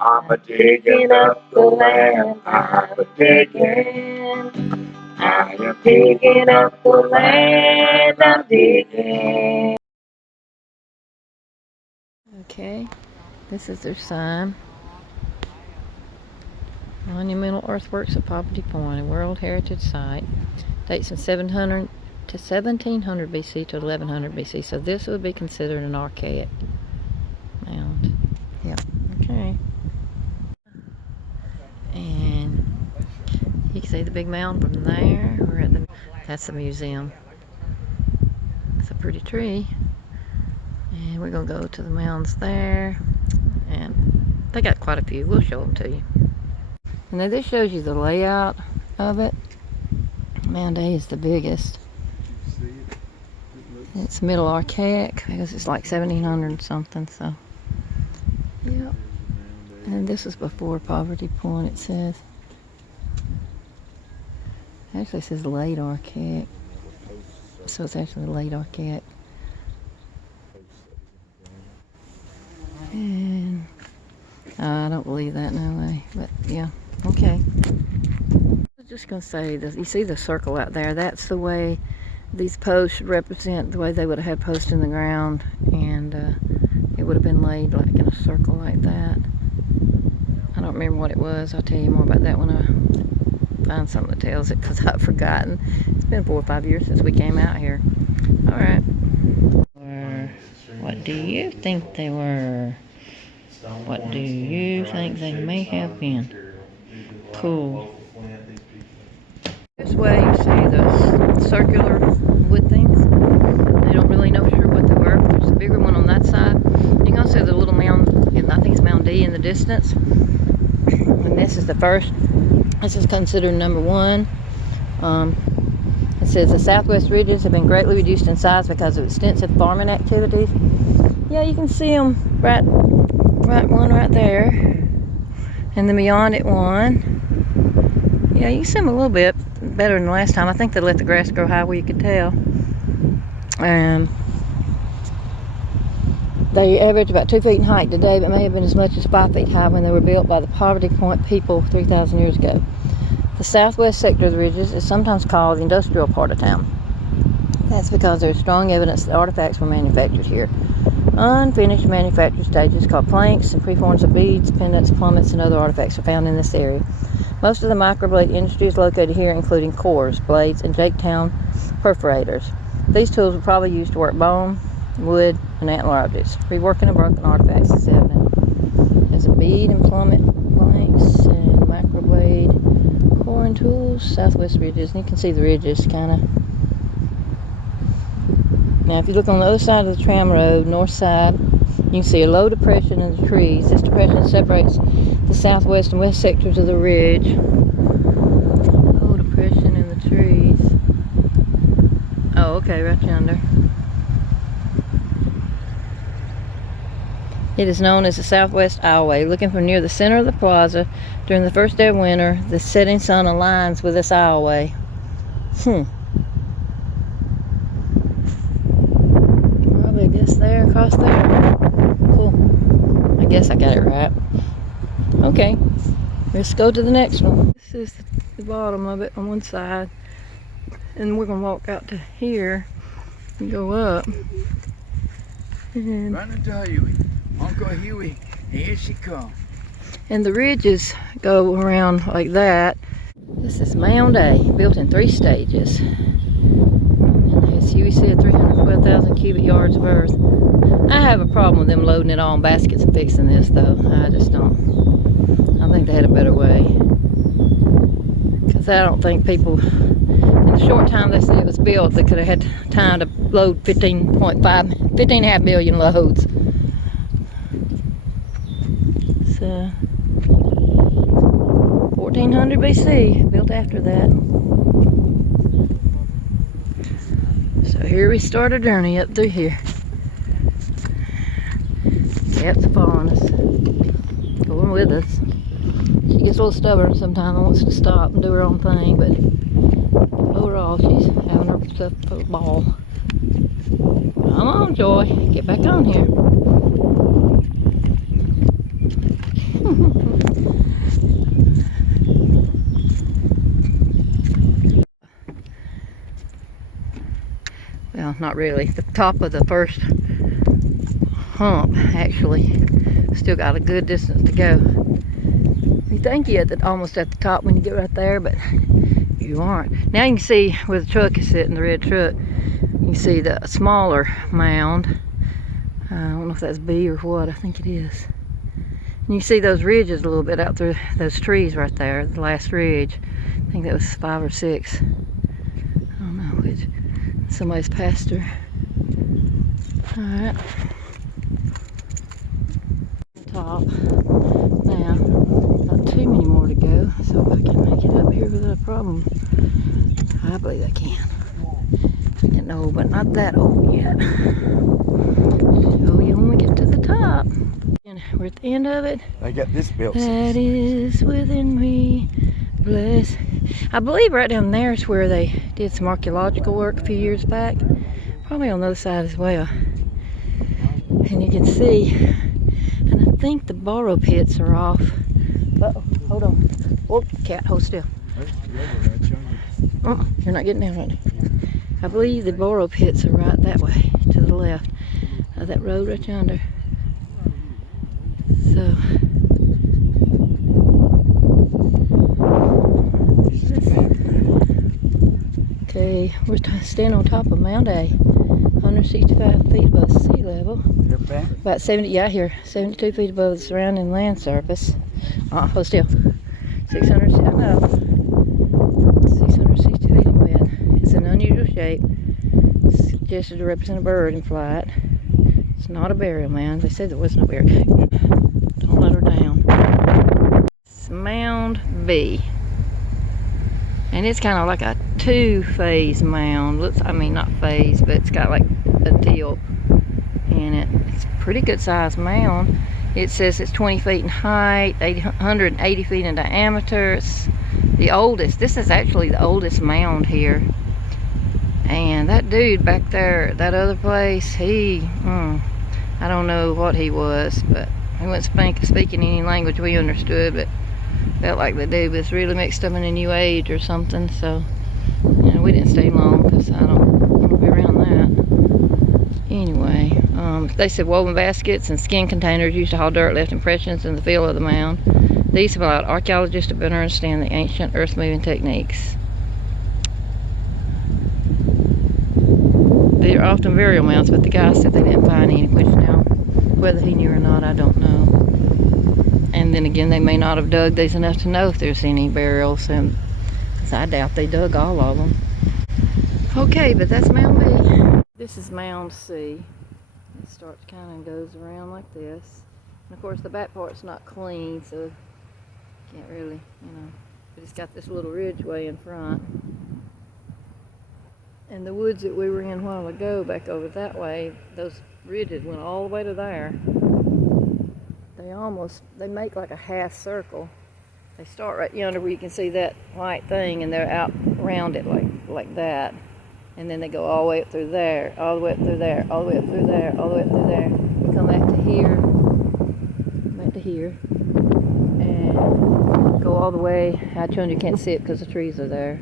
I'm a digging up the land. I'm a digging. I am digging up the land. I'm digging. Okay, this is their sign. Monumental earthworks at Poverty Point, a World Heritage Site. Dates from 700 to 1700 BC to 1100 BC. So this would be considered an archaic mound. Yeah. Okay. And you can see the big mound from there. We're at that's the museum. It's a pretty tree. And we're gonna go to the mounds there. And they got quite a few. We'll show them to you. And then this shows you the layout of it. Mound A is the biggest. It's Middle Archaic because it's like 1700 something. So, yep. And this is before Poverty Point. It says. Actually, it says Late Archaic. So it's actually Late Archaic. And I don't believe that, no way. But yeah, okay. I was just going to say, that you see the circle out there? That's the way these posts represent the way they would have had posts in the ground. And it would have been laid like in a circle like that. I don't remember what it was. I'll tell you more about that when I find something that tells it, because I've forgotten. It's been 4 or 5 years since we came out here. All right. What do you think they were? What do you think they may have been? Cool. This way you see the circular wood things. They don't really know sure what they were. There's a bigger one on that side. You can also see the little mound, I think it's Mound D in the distance. And this is the first. This is considered number 1. It says the southwest ridges have been greatly reduced in size because of extensive farming activities. Yeah, you can see them right one right there, and then beyond it one. Yeah, you can see them a little bit better than last time. I think they let the grass grow high where you could tell. They average about 2 feet in height today, but may have been as much as 5 feet high when they were built by the Poverty Point people 3,000 years ago. The southwest sector of the ridges is sometimes called the industrial part of town. That's because there's strong evidence that artifacts were manufactured here. Unfinished manufactured stages called planks and preforms of beads, pendants, plummets, and other artifacts are found in this area. Most of the microblade industry is located here, including cores, blades, and Jaketown perforators. These tools were probably used to work bone, wood, and antler objects. Reworking of broken artifacts is evident. There's a bead and plummet planks and microblade core and tools, southwest ridges, and you can see the ridges kind of. Now, if you look on the other side of the tram road, north side, you can see a low depression in the trees. This depression separates the southwest and west sectors of the ridge. Low depression in the trees. Oh, okay, right yonder. It is known as the Southwest Aisleway. Looking from near the center of the plaza during the first day of winter, the setting sun aligns with this aisleway. Probably, I guess, there, across there. Cool. I guess I got it right. Okay, let's go to the next one. This is the bottom of it on one side, and we're gonna walk out to here and go up. And Run into Huey. Uncle Huey, here she comes. And the ridges go around like that. This is Mound A, built in 3 stages. And as Huey said, 312,000 cubic yards of earth. I have a problem with them loading it all in baskets and fixing this, though. I just don't. I think they had a better way. Because I don't think people, in the short time they said it was built, they could have had time to load 15.5 billion loads. So, 1400 BC, built after that. So here we start our journey up through here. Cat's following us, going with us. She gets a little stubborn sometimes and wants to stop and do her own thing, but overall she's having herself a ball. Come on, Joy, get back on here. Well, not really. The top of the first hump, actually. Still got a good distance to go. You think you're almost at the top when you get right there, but you aren't. Now you can see where the truck is sitting, the red truck. You can see the smaller mound. I don't know if that's B or what, I think it is. And you see those ridges a little bit out through those trees right there, the last ridge. I think that was 5 or 6. I don't know which. Somebody's pasture. Alright. Top. Now, not too many more to go, so if I can make it up here without a problem. I believe I can. I'm getting old, but not that old yet. So you when we get to the top. And we're at the end of it. I got this built. That is within me. Bless. I believe right down there is where they did some archaeological work a few years back. Probably on the other side as well. And you can see, and I think the borrow pits are off. Uh-oh, hold on. Whoa, cat, hold still. You're not getting down right now. I believe the borrow pits are right that way, to the left of that road right yonder. So, okay, we're standing on top of Mount A, 165 feet above sea level. You're back? About 70, yeah, here, 72 feet above the surrounding land surface. Hold still. 600, I know. 660 feet in width. It's an unusual shape. It's suggested to represent a bird in flight. It's not a burial mound. They said there was no burial. Don't let her down. It's Mound B. And it's kind of like a two-phase mound. Looks, I mean, not phase, but it's got like a tilt in it. It's a pretty good sized mound. It says it's 20 feet in height, 180 feet in diameter. It's the oldest. This is actually the oldest mound here. And that dude back there, that other place, I don't know what he was, but he wasn't speaking any language we understood, but felt like the dude was really mixed up in a new age or something. So, you know, we didn't stay long because I don't want to be around that. Anyway, they said woven baskets and skin containers used to haul dirt left impressions in the field of the mound. These have allowed archaeologists to better understand the ancient earth moving techniques. They're often burial mounds, but the guy said they didn't find any, which now, whether he knew or not, I don't know. And then again, they may not have dug these enough to know if there's any burials, and I doubt they dug all of them. Okay, but that's Mound B. This is Mound C. It starts kind of goes around like this. And of course, the back part's not clean, so can't really, you know, but it's got this little ridgeway in front. And the woods that we were in a while ago, back over that way, those ridges went all the way to there. They make like a half circle. They start right yonder where you can see that white thing, and they're out around it like that. And then they go all the way up through there, all the way up through there, all the way up through there, all the way up through there. They come back to here, and go all the way. I told you can't see it because the trees are there,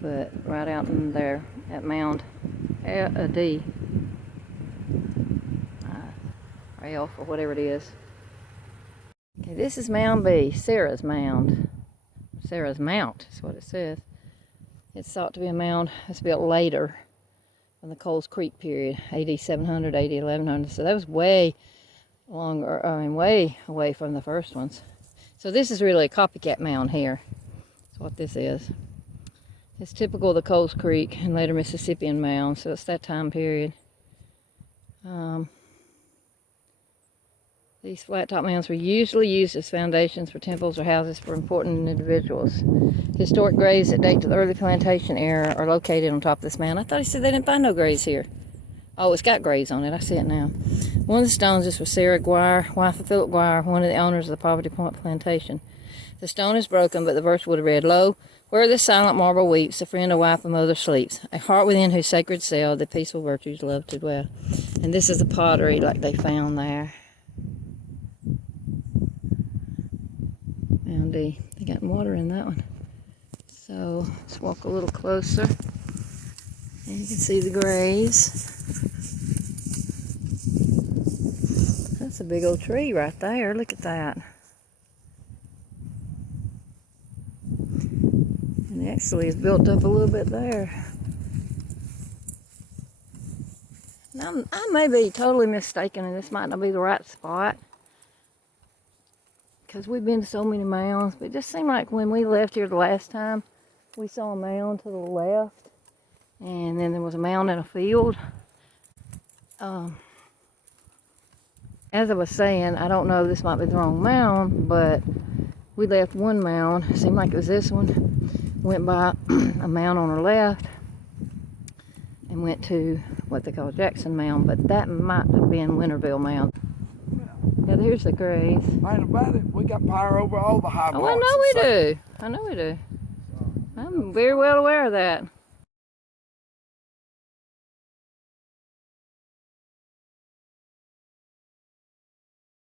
but right out in there at Mound D, L or whatever it is. Okay, this is Mound B, Sarah's Mound. Sarah's Mount is what it says. It's thought to be a mound that's built later in the Coles Creek period, AD 700, AD 1100. So that was way longer, way away from the first ones. So this is really a copycat mound here. That's what this is. It's typical of the Coles Creek and later Mississippian mounds, so it's that time period. These flat top mounds were usually used as foundations for temples or houses for important individuals. Historic graves that date to the early plantation era are located on top of this mound. I thought he said they didn't find no graves here. Oh, it's got graves on it. I see it now. One of the stones is for Sarah Guire, wife of Philip Guire, one of the owners of the Poverty Point Plantation. The stone is broken, but the verse would have read, "Lo, where this silent marble weeps, a friend, a wife, a mother sleeps. A heart within whose sacred cell the peaceful virtues love to dwell." And this is the pottery like they found there. moundy. They got water in that one. So let's walk a little closer. And you can see the graves. That's a big old tree right there. Look at that. And actually it's built up a little bit there. Now, I may be totally mistaken and this might not be the right spot. Because we've been to so many mounds. But it just seemed like when we left here the last time, we saw a mound to the left. And then there was a mound in a field. As I was saying, I don't know, this might be the wrong mound, but we left one mound. It seemed like it was this one. Went by a mound on our left and went to what they call Jackson Mound, but that might have been Winterville Mound. Yeah, there's the graves. Ain't about it. We got power over all the high blocks. Oh, I know we do. I know we do. I'm very well aware of that.